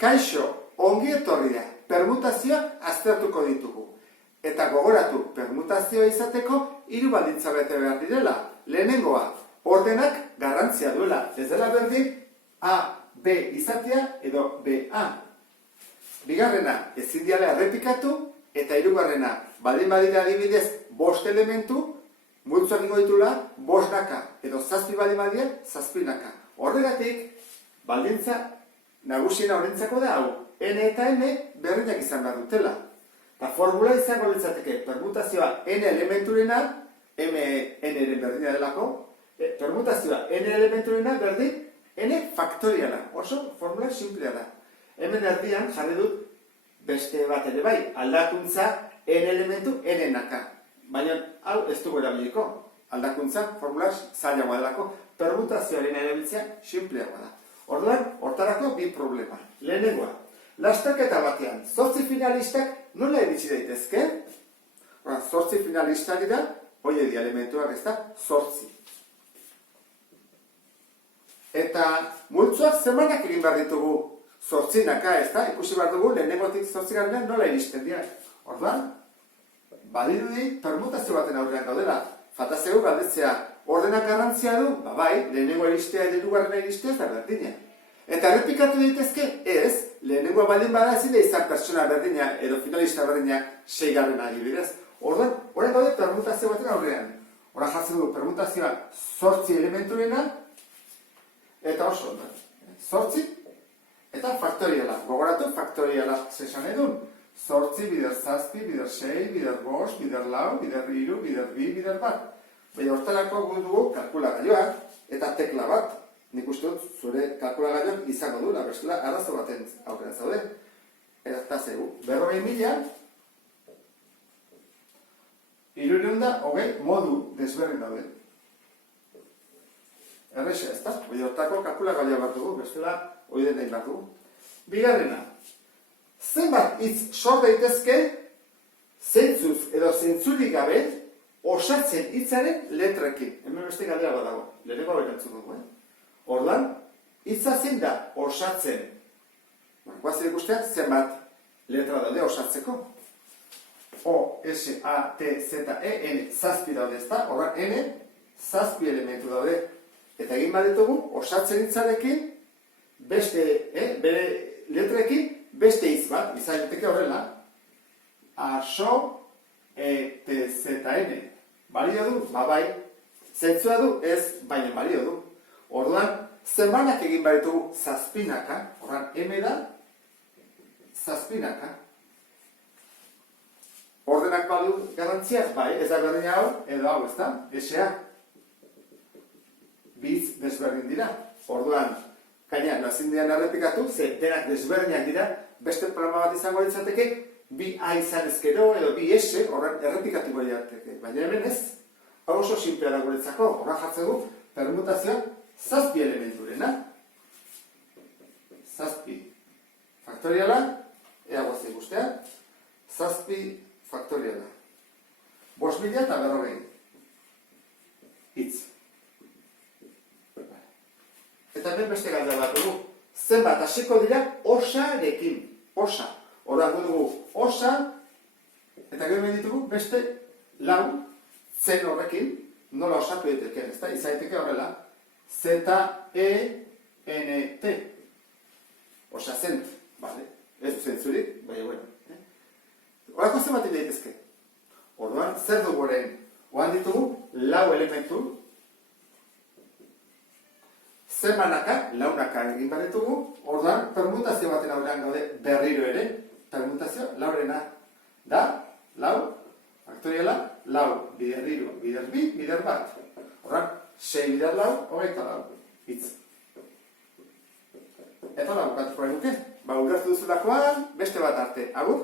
Kaixo, ongi etorria, permutazioak aztertuko ditugu. Eta gogoratu, permutazioa izateko 3 baldintza bete behar direla. Lehenengoa, ordenak garrantzia duela. Ez dela berdin, A, B izatea edo B, A. Bigarrena, ezin diala errepikatu, eta hirugarrena, baldin badira adibidez 5 elementu, multzoak ingo ditula 5 naka, edo 7 baldin badia 7 naka. Horregatik, baldintza nagusiena horrentzako da hau, N eta M berdinak izan behar dutela. Eta formula izango litzateke permutazioa N elementurena, M N-ren berdina delako, permutazioa N elementurena berdin N faktoriala. Oso formula simplea da. Hemen erdian jarri dut beste bat ere bai, aldakuntza N elementu N naka. Baina hau ez dugu erabiliko. Aldakuntza formula zailagoa delako, permutazioaren erabiltzea simpleagoa da. Orduan, hortarako 2 problema. Lehenengoa, lasterketa batean, 8 finalistak nola iritsi daitezke? 8 finalistak dira, hoi di elementuak ez da, 8. Eta multzoak zemanak egin behar ditugu 8 naka, ez da? Ikusi behar dugu, lehenengotik 8 garenean nola iristen dira. Orduan, badirudi permutazio baten aurrean gaudela. Fatazegu galdetzea, ordenak garrantzia du? Bai, lehenengo iristea edo hirugarrena iristea ez da berdina. Eta errepikatu daitezke? Ez, lehenengoa baldin bada ezin da izan pertsona berdina edo finalista berdina 6garrena adibidez. Orduan, orain gaude permutazio baten aurrean. Hora jartzen dugu permutazioa 8 elementurena, eta oso ondo. 8 eta faktoriala. Gogoratu faktoriala zesan edun. 8, bider 7, bider 6, bider 5, bider 4, bider 3, bider 2, bider 1. Baina hortelako dugu kalkulagailoak eta tekla bat. Nik uste dut zure kalkulagailoak izango duela, bestela arazo baten aurrean zaude. Eta zegu, 40.000, 320 modu desberdin daude. Errexa ez da, baina hortako kalkulagailoa bat dugu, bestela hori den nahi bat dugu. Bigarrena. Zenbat hitz sor daitezke zentzuz edo zentzurik gabe osatzen hitzaren letrekin. Hemen beste galdera bat dago. Lehenengo erantzun dugu, Orduan, hitza zein da osatzen. Guazen ikustea zenbat letra daude osatzeko. O, S, A, T, Z, E, N, 7 daude ez da. Orduan, N, 7 elementu daude. Eta egin baditugu, osatzen hitzarekin, beste, bere letrekin, beste hitz bat, izan daiteke horrela, ASO, ETZN. Balio du? Bai. Zentzua du? Ez, baina balio du. Orduan, zenbanak egin behar ditugu 7 naka, orduan, M da 7 naka. Ordenak badu garantzia? Bai, ez da berdina hau, edo hau, ez da? S-a. Bitz desberdin dira. Orduan, gaina, nazin dian errepikatu, ze denak desberdinak dira, beste programa bat izango ditzateke, 2A izan ezkero, edo 2S, horren errepikatu bai harteke. Baina hemen ez, hau oso simplea da guretzako, horren jartzen du, permutazioa 7 elementurena. 7 faktoriala, ea guazte ikustea, 7 faktoriala. 5.000 eta 40. Hitz. Eta hemen beste galdera bat dugu. Zenbat hasiko dira osarekin. Osa. Horra dugu osa, eta gero hemen ditugu beste 4 zen horrekin, nola osatu daiteke, ez da? Izaiteke horrela. Z-E-N-T. Osa zent. Bale. Ez du zentzurik, baina bueno. Horako zenbat daitezke. Orduan, zer dugu orain? Oan ditugu 4 elementu, zenbanaka, 4 naka egin baretugu, orduan, permutazio baten aurrean gaude berriro ere, permutazio 4rena da, 4, faktoriala, 4, bider 3, bider 2, bider 1. Orduan, 6 bider 4, 24, hitz. Eta bukatuko duke, ulertu duzulakoan, beste bat arte, agur?